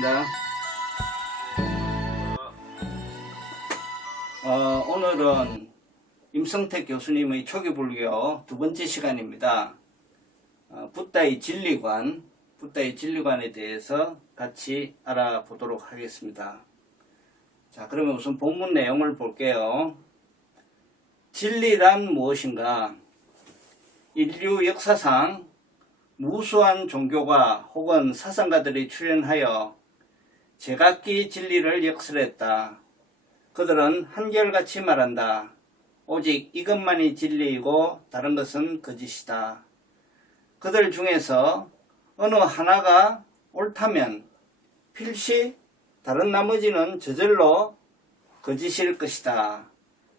하겠습니다. 오늘은 임성택 교수님의 초기불교 두 번째 시간입니다. 붓다의 진리관에 대해서 같이 알아보도록 하겠습니다. 자, 그러면 우선 본문 내용을 볼게요. 진리란 무엇인가? 인류 역사상 무수한 종교가 혹은 사상가들이 출현하여 제각기 진리를 역설했다. 그들은 한결같이 말한다. 오직 이것만이 진리이고 다른 것은 거짓이다. 그들 중에서 어느 하나가 옳다면 필시 다른 나머지는 저절로 거짓일 것이다.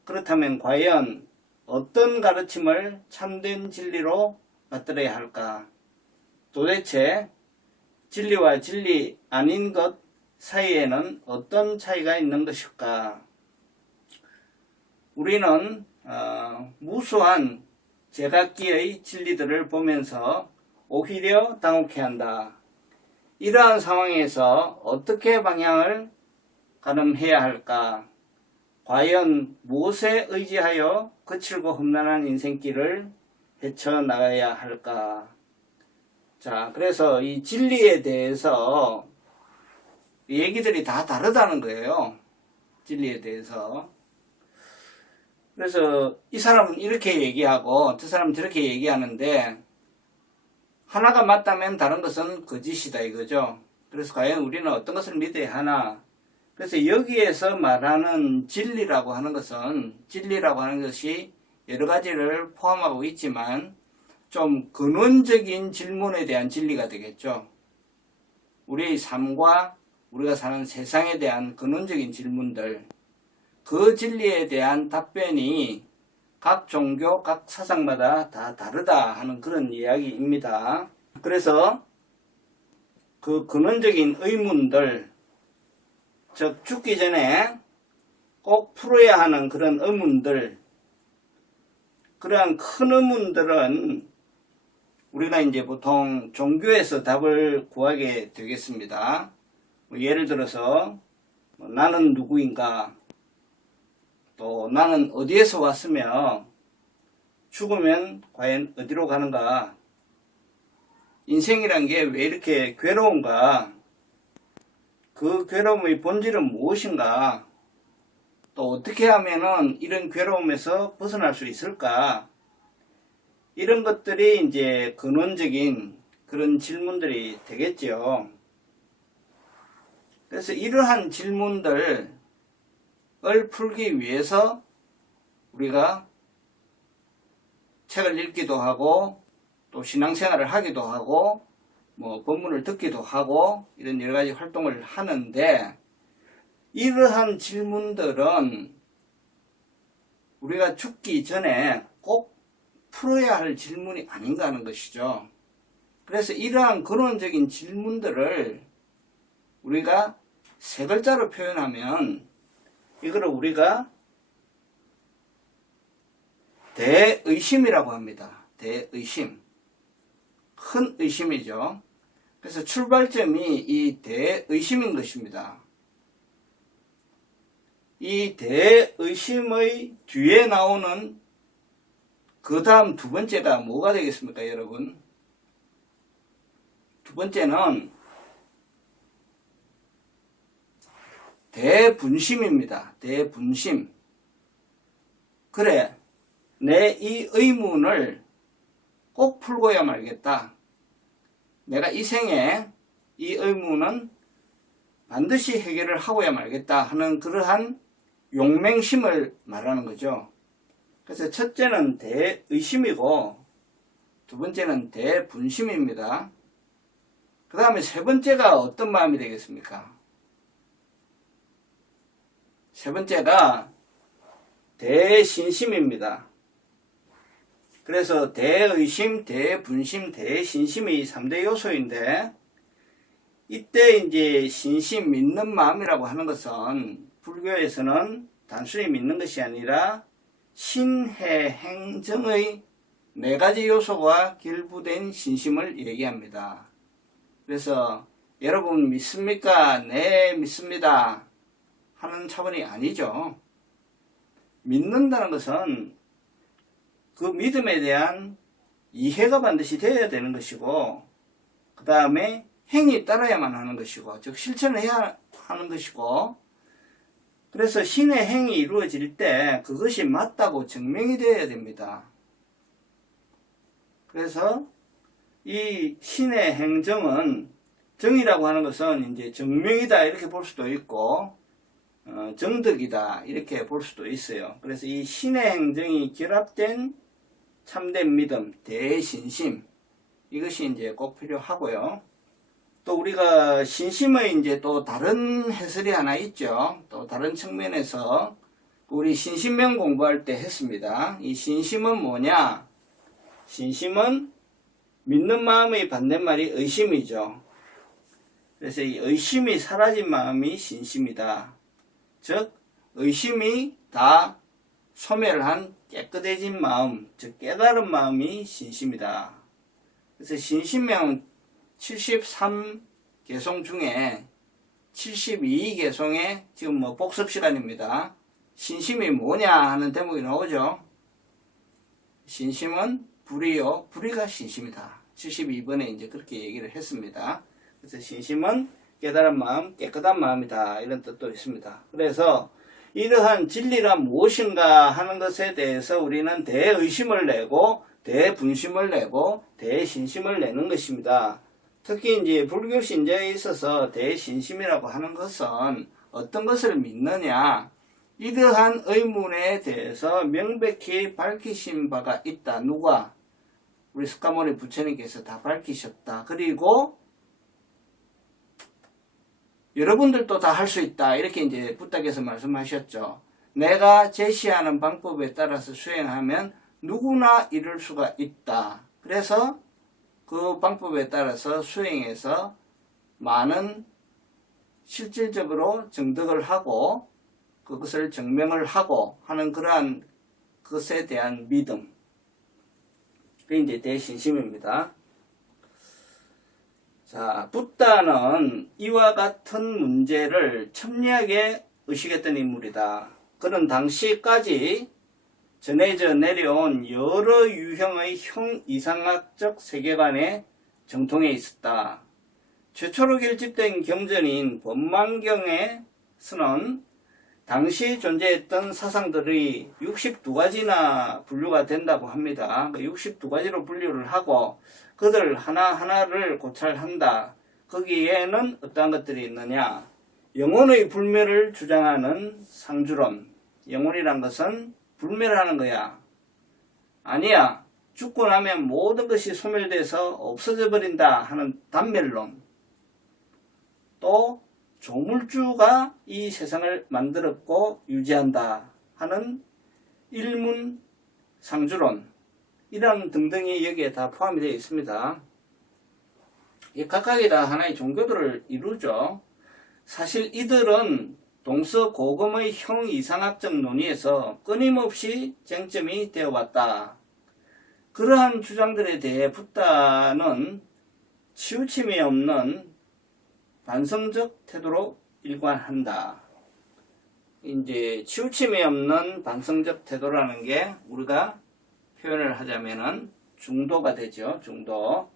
그렇다면 과연 어떤 가르침을 참된 진리로 받들어야 할까? 도대체 진리와 진리 아닌 것 사이에는 어떤 차이가 있는 것일까? 우리는 무수한 제각기의 진리들을 보면서 오히려 당혹해한다. 이러한 상황에서 어떻게 방향을 가름해야 할까? 과연 무엇에 의지하여 거칠고 험난한 인생길을 헤쳐나가야 할까? 자, 그래서 이 진리에 대해서 얘기들이 다 다르다는 거예요. 진리에 대해서. 그래서 이 사람은 이렇게 얘기하고 저 사람은 저렇게 얘기하는데 하나가 맞다면 다른 것은 거짓이다 이거죠. 그래서 과연 우리는 어떤 것을 믿어야 하나? 그래서 여기에서 말하는 진리라고 하는 것이 여러 가지를 포함하고 있지만 좀 근원적인 질문에 대한 진리가 되겠죠. 우리의 삶과 우리가 사는 세상에 대한 근원적인 질문들, 그 진리에 대한 답변이 각 종교, 각 사상마다 다 다르다 하는 그런 이야기입니다. 그래서 그 근원적인 의문들, 즉 죽기 전에 꼭 풀어야 하는 그런 의문들, 그러한 큰 의문들은 우리가 이제 보통 종교에서 답을 구하게 되겠습니다. 예를 들어서 나는 누구인가? 또 나는 어디에서 왔으며 죽으면 과연 어디로 가는가? 인생이란 게 왜 이렇게 괴로운가? 그 괴로움의 본질은 무엇인가? 또 어떻게 하면은 이런 괴로움에서 벗어날 수 있을까? 이런 것들이 이제 근원적인 그런 질문들이 되겠죠. 그래서 이러한 질문들을 풀기 위해서 우리가 책을 읽기도 하고 또 신앙생활을 하기도 하고 뭐 법문을 듣기도 하고 이런 여러 가지 활동을 하는데 이러한 질문들은 우리가 죽기 전에 꼭 풀어야 할 질문이 아닌가 하는 것이죠. 그래서 이러한 근원적인 질문들을 우리가 세 글자로 표현하면 이거를 우리가 대의심이라고 합니다. 대의심. 큰 의심이죠. 그래서 출발점이 이 대의심인 것입니다. 이 대의심의 뒤에 나오는 그 다음 두 번째가 뭐가 되겠습니까, 여러분? 두 번째는 대분심입니다. 대분심. 그래, 내 이 의문을 꼭 풀고야 말겠다. 내가 이 생에 이 의문은 반드시 해결을 하고야 말겠다 하는 그러한 용맹심을 말하는 거죠. 그래서 첫째는 대의심이고 두 번째는 대분심입니다. 그 다음에 세 번째가 어떤 마음이 되겠습니까? 세 번째가 대신심입니다. 그래서 대의심, 대분심, 대신심이 3대 요소인데 이때 이제 신심, 믿는 마음이라고 하는 것은 불교에서는 단순히 믿는 것이 아니라 신해 행정의 4가지 요소가 결부된 신심을 얘기합니다. 그래서 여러분 믿습니까? 네, 믿습니다. 하는 차원이 아니죠. 믿는다는 것은 그 믿음에 대한 이해가 반드시 되어야 되는 것이고, 그 다음에 행위 따라야만 하는 것이고, 즉 실천을 해야 하는 것이고, 그래서 신의 행위 이루어질 때 그것이 맞다고 증명이 되어야 됩니다. 그래서 이 신의 행정은, 정이라고 하는 것은 이제 정명이다 이렇게 볼 수도 있고, 정덕이다 이렇게 볼 수도 있어요. 그래서 이 신의 행정이 결합된 참된 믿음, 대신심, 이것이 이제 꼭 필요하고요. 또 우리가 신심의 이제 또 다른 해설이 하나 있죠. 또 다른 측면에서 우리 신심명 공부할 때 했습니다. 이 신심은 뭐냐? 신심은 믿는 마음의 반대말이 의심이죠. 그래서 이 의심이 사라진 마음이 신심이다. 즉 의심이 다 소멸한 깨끗해진 마음, 즉 깨달은 마음이 신심이다. 그래서 신심명 73개송 중에 72개송에 지금 뭐 복습 시간입니다. 신심이 뭐냐 하는 대목이 나오죠. 신심은 불이요, 불이가 신심이다. 72번에 이제 그렇게 얘기를 했습니다. 그래서 신심은 깨달은 마음, 깨끗한 마음이다. 이런 뜻도 있습니다. 그래서 이러한 진리란 무엇인가 하는 것에 대해서 우리는 대의심을 내고 대분심을 내고 대신심을 내는 것입니다. 특히 이제 불교 신자에 있어서 대신심이라고 하는 것은 어떤 것을 믿느냐? 이러한 의문에 대해서 명백히 밝히신 바가 있다. 누가? 우리 스카모니 부처님께서 다 밝히셨다. 그리고 여러분들도 다 할 수 있다. 이렇게 이제 부탁해서 말씀하셨죠. 내가 제시하는 방법에 따라서 수행하면 누구나 이룰 수가 있다. 그래서 그 방법에 따라서 수행해서 많은 실질적으로 정덕을 하고 그것을 증명을 하고 하는 그러한 것에 대한 믿음. 그게 이제 대신심입니다. 자, 붓다는 이와 같은 문제를 첨예하게 의식했던 인물이다. 그는 당시까지 전해져 내려온 여러 유형의 형이상학적 세계관에 정통해 있었다. 최초로 결집된 경전인 법망경에서는 당시 존재했던 사상들이 62가지나 분류가 된다고 합니다. 62가지로 분류를 하고 그들 하나하나를 고찰한다. 거기에는 어떠한 것들이 있느냐? 영혼의 불멸을 주장하는 상주론. 영혼이란 것은 불멸하는 거야. 아니야. 죽고 나면 모든 것이 소멸돼서 없어져 버린다 하는 단멸론. 또 조물주가 이 세상을 만들었고 유지한다 하는 일문 상주론. 이런 등등이 여기에 다 포함이 되어 있습니다. 이 각각이 다 하나의 종교들을 이루죠. 사실 이들은 동서고금의 형이상학적 논의에서 끊임없이 쟁점이 되어왔다. 그러한 주장들에 대해 붓다는 치우침이 없는 반성적 태도로 일관한다. 이제 치우침이 없는 반성적 태도라는 게 우리가 표현을 하자면은 중도가 되죠. 중도.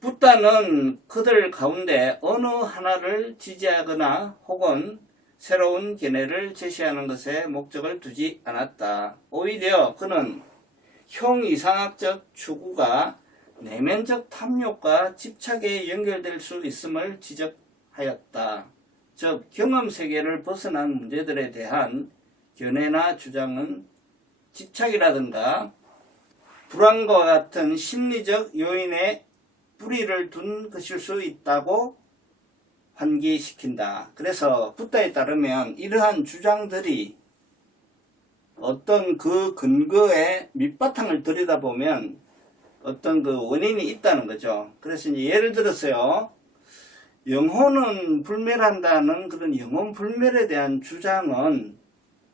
붓다는 그들 가운데 어느 하나를 지지하거나 혹은 새로운 견해를 제시하는 것에 목적을 두지 않았다. 오히려 그는 형이상학적 추구가 내면적 탐욕과 집착에 연결될 수 있음을 지적하였다. 즉 경험세계를 벗어난 문제들에 대한 견해나 주장은 집착이라든가 불안과 같은 심리적 요인에 뿌리를 둔 것일 수 있다고 환기시킨다. 그래서 붓다에 따르면 이러한 주장들이 어떤 그 근거의 밑바탕을 들여다보면 어떤 그 원인이 있다는 거죠. 그래서 이제 예를 들어서요. 영혼은 불멸한다는 그런 영혼 불멸에 대한 주장은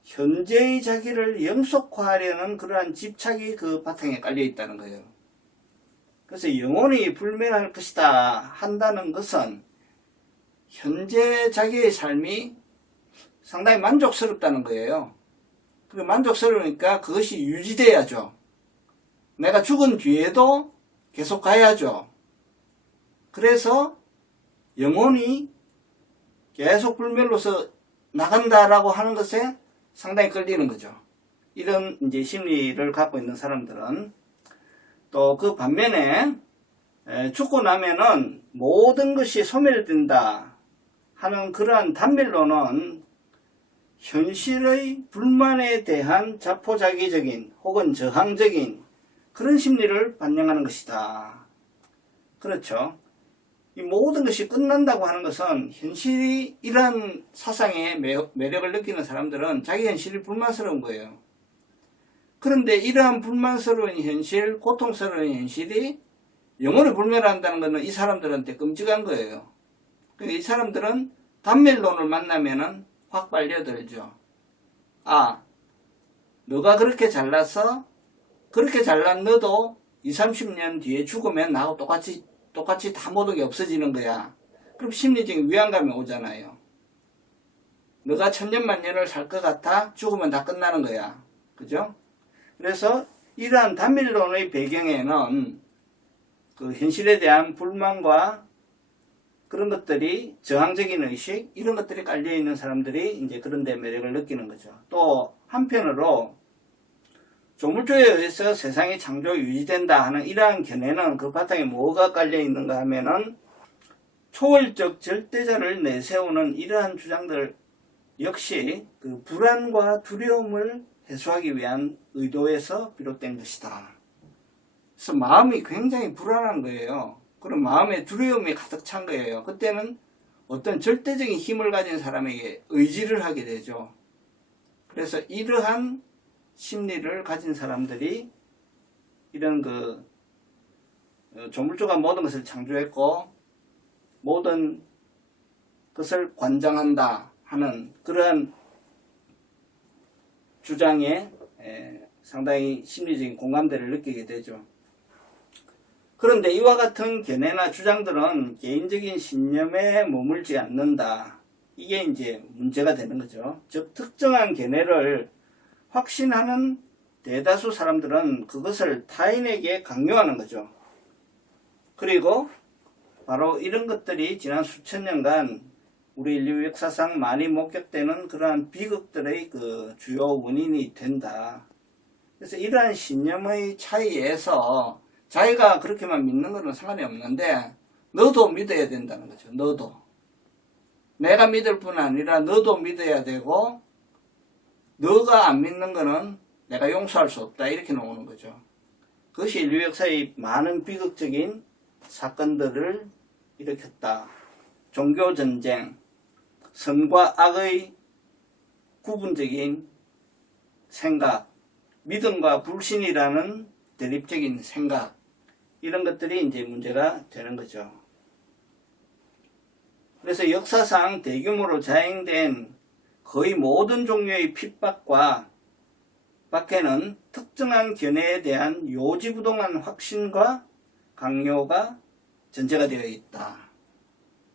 현재의 자기를 영속화하려는 그러한 집착이 그 바탕에 깔려 있다는 거예요. 그래서 영혼이 불멸할 것이다 한다는 것은 현재 자기의 삶이 상당히 만족스럽다는 거예요. 그리고 만족스러우니까 그것이 유지돼야죠. 내가 죽은 뒤에도 계속 가야죠. 그래서 영혼이 계속 불멸로서 나간다라고 하는 것에 상당히 끌리는 거죠. 이런 이제 심리를 갖고 있는 사람들은 또 그 반면에 죽고 나면은 모든 것이 소멸된다 하는 그러한 단면론은 현실의 불만에 대한 자포자기적인 혹은 저항적인 그런 심리를 반영하는 것이다. 그렇죠. 이 모든 것이 끝난다고 하는 것은 현실이 이런 사상의 매력을 느끼는 사람들은 자기 현실이 불만스러운 거예요. 그런데 이러한 불만스러운 현실, 고통스러운 현실이 영혼을 불멸한다는 것은 이 사람들한테 끔찍한 거예요. 그러니까 이 사람들은 단멸론을 만나면은 확 빨려들죠. 아, 너가 그렇게 잘나서 그렇게 잘난 너도 20, 30년 뒤에 죽으면 나하고 똑같이 다 모든 게 없어지는 거야. 그럼 심리적인 위안감이 오잖아요. 너가 천년만년을 살 것 같아? 죽으면 다 끝나는 거야. 그죠? 그래서 이러한 단밀론의 배경에는 그 현실에 대한 불만과 그런 것들이 저항적인 의식 이런 것들이 깔려 있는 사람들이 이제 그런 데 매력을 느끼는 거죠. 또 한편으로 조물주에 의해서 세상이 창조 유지된다 하는 이러한 견해는 그 바탕에 뭐가 깔려 있는가 하면은 초월적 절대자를 내세우는 이러한 주장들 역시 그 불안과 두려움을 해소하기 위한 의도에서 비롯된 것이다. 그래서 마음이 굉장히 불안한 거예요. 그런 마음에 두려움이 가득 찬 거예요. 그때는 어떤 절대적인 힘을 가진 사람에게 의지를 하게 되죠. 그래서 이러한 심리를 가진 사람들이 이런 그 조물주가 모든 것을 창조했고 모든 것을 관장한다 하는 그러한 주장에 상당히 심리적인 공감대를 느끼게 되죠. 그런데 이와 같은 견해나 주장들은 개인적인 신념에 머물지 않는다. 이게 이제 문제가 되는 거죠. 즉 특정한 견해를 확신하는 대다수 사람들은 그것을 타인에게 강요하는 거죠. 그리고 바로 이런 것들이 지난 수천 년간 우리 인류 역사상 많이 목격되는 그러한 비극들의 그 주요 원인이 된다. 그래서 이러한 신념의 차이에서 자기가 그렇게만 믿는 것은 상관이 없는데 너도 믿어야 된다는 거죠. 너도. 내가 믿을 뿐 아니라 너도 믿어야 되고 너가 안 믿는 거는 내가 용서할 수 없다. 이렇게 나오는 거죠. 그것이 인류 역사의 많은 비극적인 사건들을 일으켰다. 종교전쟁, 선과 악의 구분적인 생각, 믿음과 불신이라는 대립적인 생각, 이런 것들이 이제 문제가 되는 거죠. 그래서 역사상 대규모로 자행된 거의 모든 종류의 핍박과 밖에는 특정한 견해에 대한 요지부동한 확신과 강요가 전제가 되어 있다.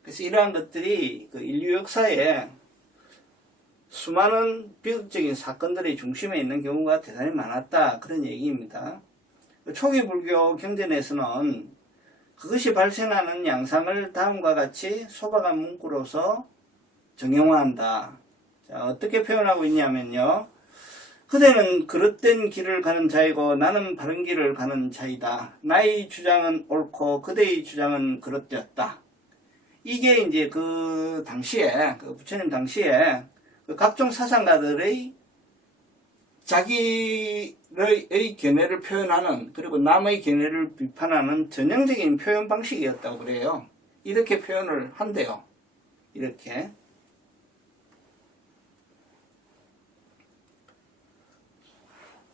그래서 이러한 것들이 그 인류 역사에 수많은 비극적인 사건들의 중심에 있는 경우가 대단히 많았다. 그런 얘기입니다. 초기 불교 경전에서는 그것이 발생하는 양상을 다음과 같이 소박한 문구로서 정형화한다. 자, 어떻게 표현하고 있냐면요. 그대는 그릇된 길을 가는 자이고 나는 바른 길을 가는 자이다. 나의 주장은 옳고 그대의 주장은 그릇되었다. 이게 이제 그 당시에, 그 부처님 당시에 그 각종 사상가들의 자기의 견해를 표현하는, 그리고 남의 견해를 비판하는 전형적인 표현 방식이었다고 그래요. 이렇게 표현을 한대요. 이렇게.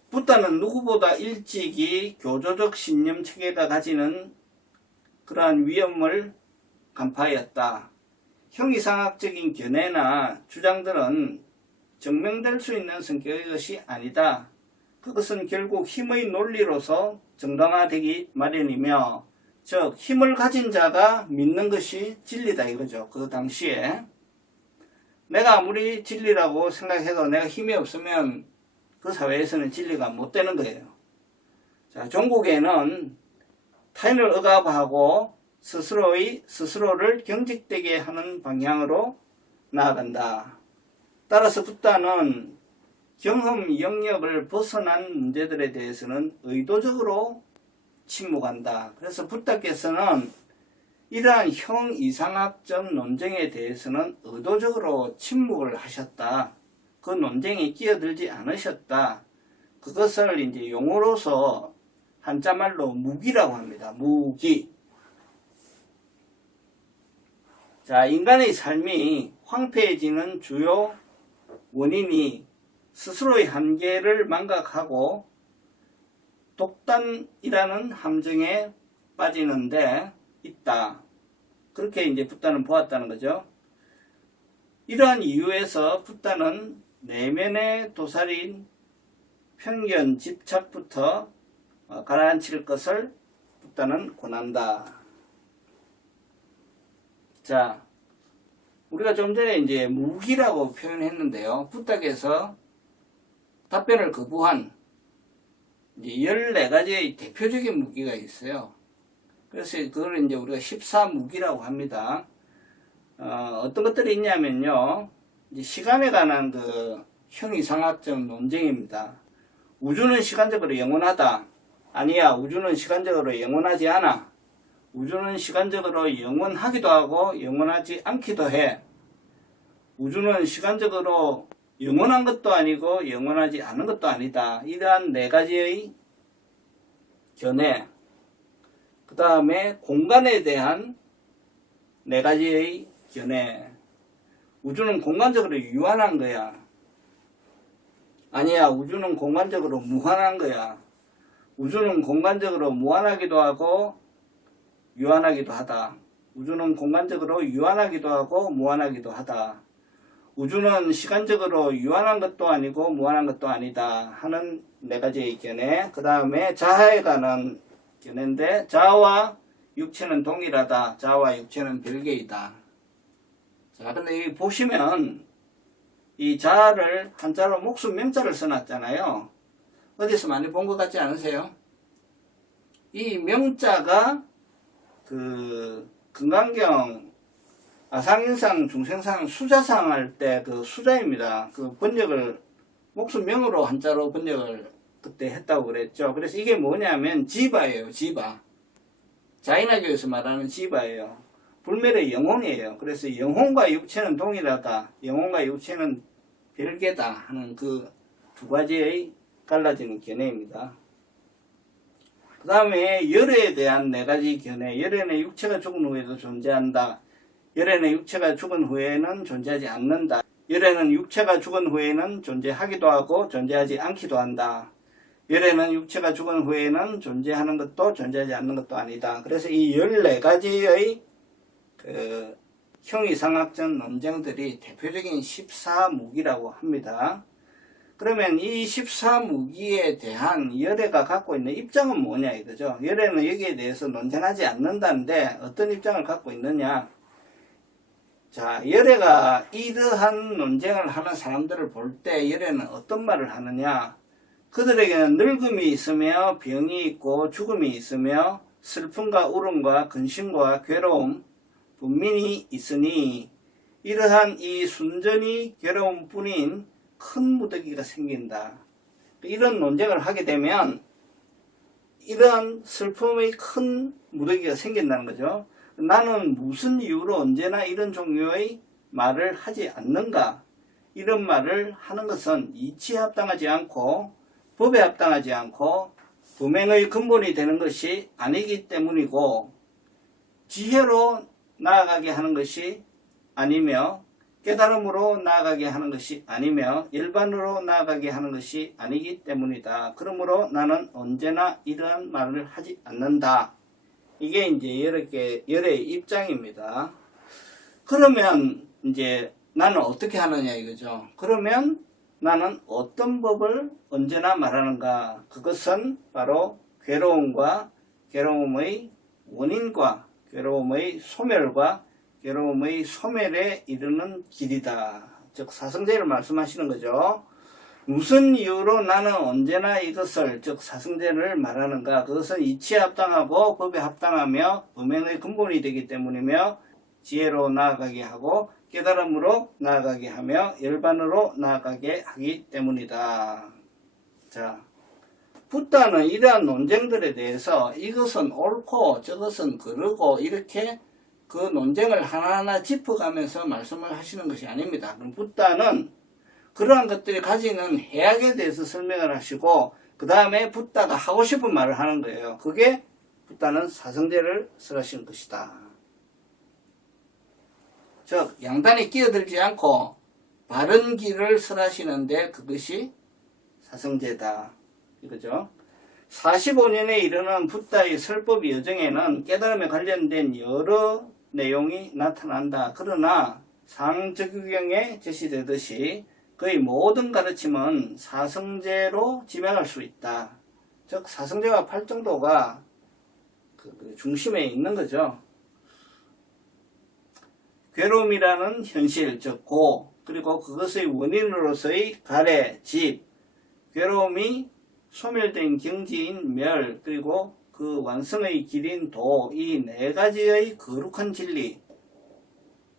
붓다는 누구보다 일찍이 교조적 신념 체계가 가지는 그러한 위험을 간파하였다. 형이상학적인 견해나 주장들은 증명될 수 있는 성격의 것이 아니다. 그것은 결국 힘의 논리로서 정당화되기 마련이며 즉 힘을 가진 자가 믿는 것이 진리다 이거죠. 그 당시에 내가 아무리 진리라고 생각해도 내가 힘이 없으면 그 사회에서는 진리가 못 되는 거예요. 자, 종국에는 타인을 억압하고 스스로를 경직되게 하는 방향으로 나아간다. 따라서 붓다는 경험 영역을 벗어난 문제들에 대해서는 의도적으로 침묵한다. 그래서 붓다께서는 이러한 형 이상학적 논쟁에 대해서는 의도적으로 침묵을 하셨다. 그 논쟁에 끼어들지 않으셨다. 그것을 이제 용어로서 한자말로 무기라고 합니다. 무기. 자, 인간의 삶이 황폐해지는 주요 원인이 스스로의 한계를 망각하고 독단이라는 함정에 빠지는데 있다. 그렇게 이제 붓다는 보았다는 거죠. 이러한 이유에서 붓다는 내면의 도살인 편견 집착부터 가라앉힐 것을 붓다는 권한다. 자, 우리가 좀 전에 이제 무기라고 표현했는데요. 붓다께서 답변을 거부한 이제 14가지의 대표적인 무기가 있어요. 그래서 그걸 이제 우리가 14무기라고 합니다. 어떤 것들이 있냐면요. 이제 시간에 관한 그 형이상학적 논쟁입니다. 우주는 시간적으로 영원하다. 아니야, 우주는 시간적으로 영원하지 않아. 우주는 시간적으로 영원하기도 하고 영원하지 않기도 해. 우주는 시간적으로 영원한 것도 아니고 영원하지 않은 것도 아니다. 이러한 4가지의 견해. 그 다음에 공간에 대한 4가지의 견해. 우주는 공간적으로 유한한 거야. 아니야, 우주는 공간적으로 무한한 거야. 우주는 공간적으로 무한하기도 하고 유한하기도 하다. 우주는 공간적으로 유한하기도 하고 무한하기도 하다. 우주는 시간적으로 유한한 것도 아니고 무한한 것도 아니다 하는 4가지의 견해. 그 다음에 자아에 관한 견해인데, 자아와 육체는 동일하다. 자아와 육체는 별개이다. 자, 근데 여기 보시면 이 자아를 한자로 목숨 명자를 써놨잖아요. 어디서 많이 본 것 같지 않으세요? 이 명자가 그 금강경 아상인상 중생상 수자상 할 때 그 수자입니다. 그 번역을 목숨명으로 한자로 번역을 그때 했다고 그랬죠. 그래서 이게 뭐냐면 지바예요. 지바. 자인화교에서 말하는 지바예요. 불멸의 영혼이에요. 그래서 영혼과 육체는 동일하다. 영혼과 육체는 별개다 하는 그 2가지의 갈라지는 견해입니다. 그 다음에 열애에 대한 4가지 견해. 열애는 육체가 죽은 후에도 존재한다. 열애는 육체가 죽은 후에는 존재하지 않는다. 열애는 육체가 죽은 후에는 존재하기도 하고 존재하지 않기도 한다. 열애는 육체가 죽은 후에는 존재하는 것도 존재하지 않는 것도 아니다. 그래서 이 14가지의 그 형이상학적 논쟁들이 대표적인 14무기라고 합니다. 그러면 이 14무기에 대한 열애가 갖고 있는 입장은 뭐냐 이거죠. 열애는 여기에 대해서 논쟁하지 않는다는데 어떤 입장을 갖고 있느냐. 자, 열애가 이러한 논쟁을 하는 사람들을 볼 때 열애는 어떤 말을 하느냐. 그들에게는 늙음이 있으며 병이 있고 죽음이 있으며 슬픔과 울음과 근심과 괴로움, 분민이 있으니 이러한 이 순전히 괴로움 뿐인 큰 무더기가 생긴다. 이런 논쟁을 하게 되면 이러한 슬픔의 큰 무더기가 생긴다는 거죠. 나는 무슨 이유로 언제나 이런 종류의 말을 하지 않는가? 이런 말을 하는 것은 이치에 합당하지 않고 법에 합당하지 않고 범행의 근본이 되는 것이 아니기 때문이고 지혜로 나아가게 하는 것이 아니며 깨달음으로 나아가게 하는 것이 아니며 일반으로 나아가게 하는 것이 아니기 때문이다. 그러므로 나는 언제나 이러한 말을 하지 않는다. 이게 이제 열의 입장입니다. 그러면 이제 나는 어떻게 하느냐 이거죠. 그러면 나는 어떤 법을 언제나 말하는가. 그것은 바로 괴로움과 괴로움의 원인과 괴로움의 소멸과 괴로움의 소멸에 이르는 길이다. 즉 사성제를 말씀하시는 거죠. 무슨 이유로 나는 언제나 이것을, 즉 사성제를 말하는가? 그것은 이치에 합당하고 법에 합당하며 범행의 근본이 되기 때문이며 지혜로 나아가게 하고 깨달음으로 나아가게 하며 열반으로 나아가게 하기 때문이다. 자, 붓다는 이러한 논쟁들에 대해서 이것은 옳고 저것은 그르고 이렇게 그 논쟁을 하나하나 짚어가면서 말씀을 하시는 것이 아닙니다. 그럼 붓다는 그러한 것들이 가지는 해악에 대해서 설명을 하시고 그 다음에 붓다가 하고 싶은 말을 하는 거예요. 그게 붓다는 사성제를 설하신 것이다. 즉 양단에 끼어들지 않고 바른 길을 설하시는데 그것이 사성제다. 이거죠. 45년에 이르는 붓다의 설법 여정에는 깨달음에 관련된 여러 내용이 나타난다. 그러나 상적유경에 제시되듯이 거의 모든 가르침은 사성제로 지명할 수 있다. 즉 사성제와 팔정도가 그 중심에 있는 거죠. 괴로움이라는 현실, 즉 고, 그리고 그것의 원인으로서의 가래, 집, 괴로움이 소멸된 경지인 멸, 그리고 그 완성의 길인 도, 이 네 가지의 거룩한 진리,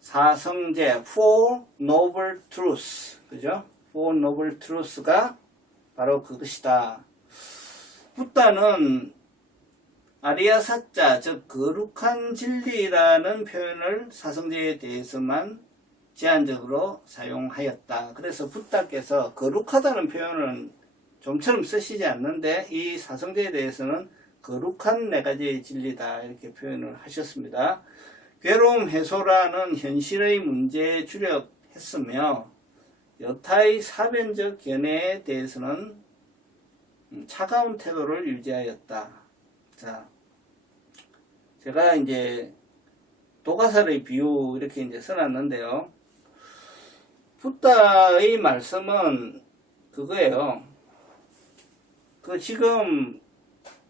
사성제, Four Noble Truths, 그죠? Four Noble Truths가 바로 그것이다. 붓다는 아리야사자, 즉 거룩한 진리라는 표현을 사성제에 대해서만 제한적으로 사용하였다. 그래서 붓다께서 거룩하다는 표현은 좀처럼 쓰시지 않는데 이 사성제에 대해서는 거룩한 네 가지의 진리다 이렇게 표현을 하셨습니다. 괴로움 해소라는 현실의 문제에 주력했으며 여타의 사변적 견해에 대해서는 차가운 태도를 유지하였다. 자, 제가 이제 도가살의 비유 이렇게 이제 써놨는데요. 붓다의 말씀은 그거예요. 그 지금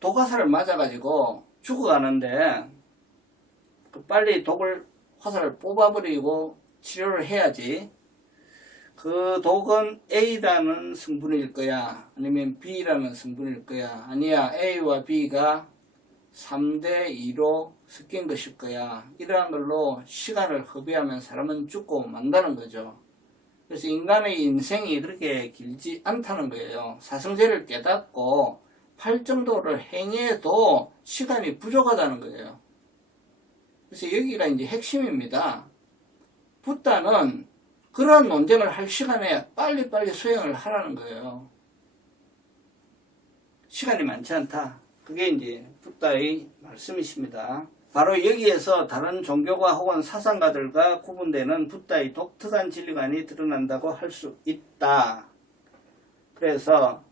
독화살을 맞아가지고 죽어가는데 빨리 독을 화살을 뽑아버리고 치료를 해야지. 그 독은 A라는 성분일 거야 아니면 B라는 성분일 거야. 아니야, A와 B가 3대2로 섞인 것일 거야. 이러한 걸로 시간을 허비하면 사람은 죽고 만다는 거죠. 그래서 인간의 인생이 그렇게 길지 않다는 거예요. 사성제를 깨닫고 팔정도를 행해도 시간이 부족하다는 거예요. 그래서 여기가 이제 핵심입니다. 붓다는 그러한 논쟁을 할 시간에 빨리빨리 수행을 하라는 거예요. 시간이 많지 않다. 그게 이제 붓다의 말씀이십니다. 바로 여기에서 다른 종교가 혹은 사상가들과 구분되는 붓다의 독특한 진리관이 드러난다고 할 수 있다. 그래서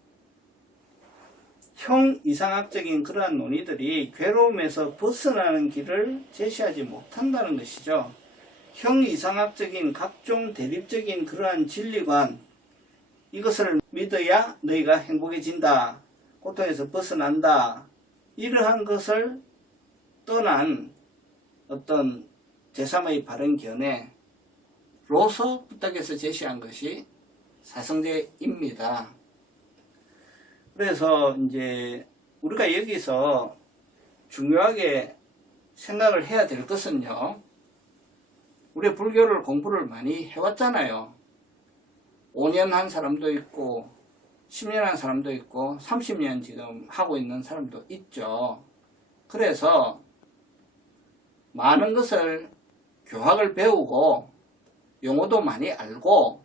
형 이상학적인 그러한 논의들이 괴로움에서 벗어나는 길을 제시하지 못한다는 것이죠. 형 이상학적인 각종 대립적인 그러한 진리관, 이것을 믿어야 너희가 행복해진다, 고통에서 벗어난다, 이러한 것을 떠난 어떤 제3의 바른 견해로서 붓다께서 제시한 것이 사성제입니다. 그래서 이제 우리가 여기서 중요하게 생각을 해야 될 것은요, 우리 불교를 공부를 많이 해왔잖아요. 5년 한 사람도 있고 10년 한 사람도 있고 30년 지금 하고 있는 사람도 있죠. 그래서 많은 것을 교학을 배우고 용어도 많이 알고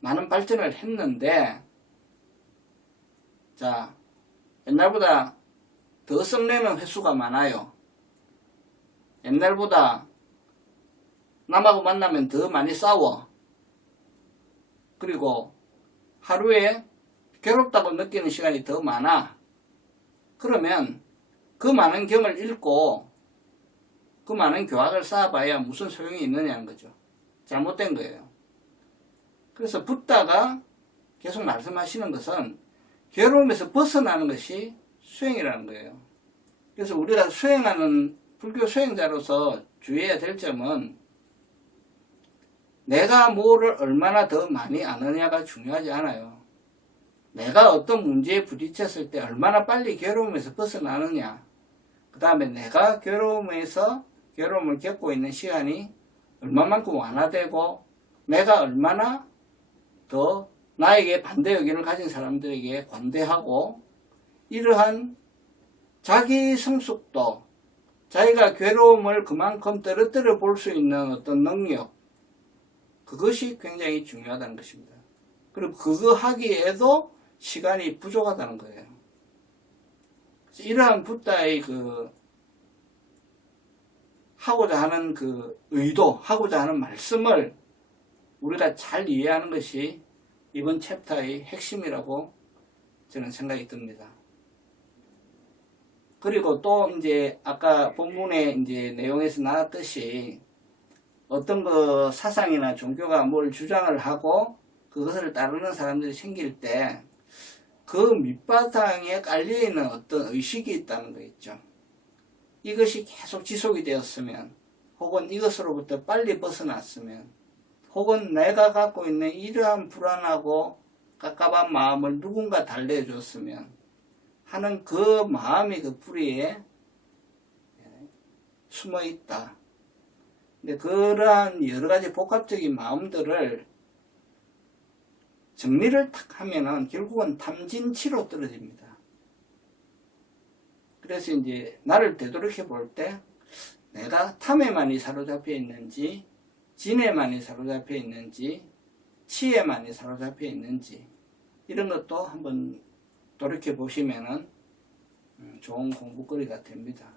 많은 발전을 했는데, 자, 옛날보다 더 썩내는 횟수가 많아요. 옛날보다 남하고 만나면 더 많이 싸워. 그리고 하루에 괴롭다고 느끼는 시간이 더 많아. 그러면 그 많은 경을 읽고 그 많은 교학을 쌓아봐야 무슨 소용이 있느냐는 거죠. 잘못된 거예요. 그래서 붓다가 계속 말씀하시는 것은 괴로움에서 벗어나는 것이 수행이라는 거예요. 그래서 우리가 수행하는 불교 수행자로서 주의해야 될 점은 내가 뭐를 얼마나 더 많이 아느냐가 중요하지 않아요. 내가 어떤 문제에 부딪혔을 때 얼마나 빨리 괴로움에서 벗어나느냐, 그 다음에 내가 괴로움을 겪고 있는 시간이 얼마만큼 완화되고 내가 얼마나 더 나에게 반대 의견을 가진 사람들에게 관대하고, 이러한 자기 성숙도, 자기가 괴로움을 그만큼 떨어뜨려 볼 수 있는 어떤 능력, 그것이 굉장히 중요하다는 것입니다. 그리고 그거 하기에도 시간이 부족하다는 거예요. 이러한 붓다의 하고자 하는 의도, 하고자 하는 말씀을 우리가 잘 이해하는 것이 이번 챕터의 핵심이라고 저는 생각이 듭니다. 그리고 또 이제 아까 본문의 이제 내용에서 나왔듯이 어떤 사상이나 종교가 뭘 주장을 하고 그것을 따르는 사람들이 생길 때 그 밑바탕에 깔려있는 어떤 의식이 있다는 거 있죠. 이것이 계속 지속이 되었으면, 혹은 이것으로부터 빨리 벗어났으면, 혹은 내가 갖고 있는 이러한 불안하고 깝깝한 마음을 누군가 달래줬으면 하는 그 마음이 그 뿌리에 숨어 있다. 근데 그러한 여러 가지 복합적인 마음들을 정리를 탁 하면은 결국은 탐진치로 떨어집니다. 그래서 이제 나를 되돌이켜 볼 때 내가 탐에만이 사로잡혀 있는지, 진에만이 사로잡혀 있는지, 치에만이 사로잡혀 있는지, 이런 것도 한번 돌이켜 보시면은 좋은 공부거리가 됩니다.